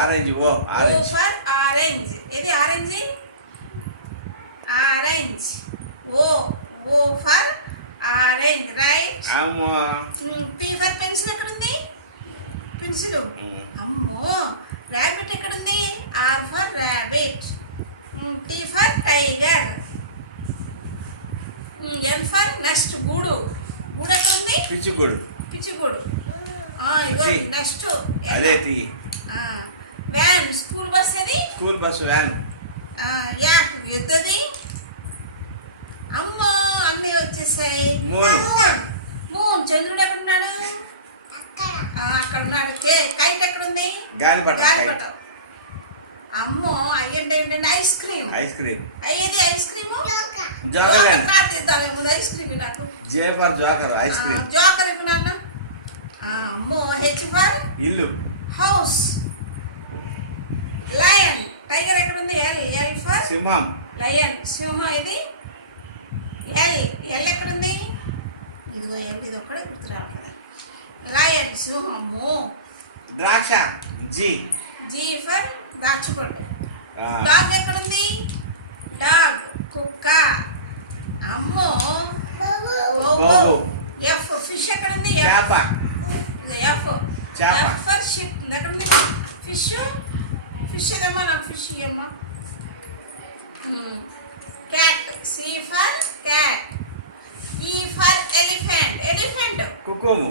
Orange. O orange. For orange. ఇది orange. Orange. O for orange. Right. అమ్మో. P for pencil ఎక్కడ ఉంది? Pencil. అమ్మో. రాబిట్ ఎక్కడ ఉంది? R for rabbit. T for tiger. N for next. గూడు. గూడు ఎక్కడ ఉంది? పిచ్చిగూడు. పిచ్చిగూడు. ఇగో నెక్స్ట్. అదే టీ. వ్యాన్. School bus. అది స్కూల్ బస్. వ్యాన్. యాక్. ఎద్దది. అమ్మో అన్నీ వచ్చేసాయి. మూన్. చంద్రుడు ఎక్కడున్నాడు? అక్కడ ఉన్నాడు. కైట్ ఎక్కడ ఉంది? గాలిపటం. అమ్మో అయ్యండి ఏంటంటే ఐస్ క్రీమ్. అయ్యేది ice cream. Joker. Ice cream నాకు. J for joker. Ice cream. Joker ఇప్పుడు నాన్న. అమ్మో హెచ్ ఫర్ ఇల్లు. హౌస్. లయన్. టైగర్ ఎక్కడ ఉంది? ఎల్ ఫర్ సింహం. లయన్. సింహం. ఇది ఎల్ ఎక్కడ ఉంది? ఇదిగో ఎల్. ఇది ఒక్కడే గుర్తు రావట్లేదు. లయన్. సింహము. ద్రాక్ష. జీ. జీ ఫర్ దాచుకోండి. డాగ్ ఎక్కడ ఉంది? డాగ్. కుక్క. అమ్మో. ఎఫ్. ఫిష్ ఎక్కడ ఉంది? చేప. F for ship. ఎక్కడ ఉంది? ఫిష్. ఫిష్ ఏదమ్మా? నాకు ఫిష్ ఇయ్యమ్మా. Cat. C for cat. E for elephant. కుకుము.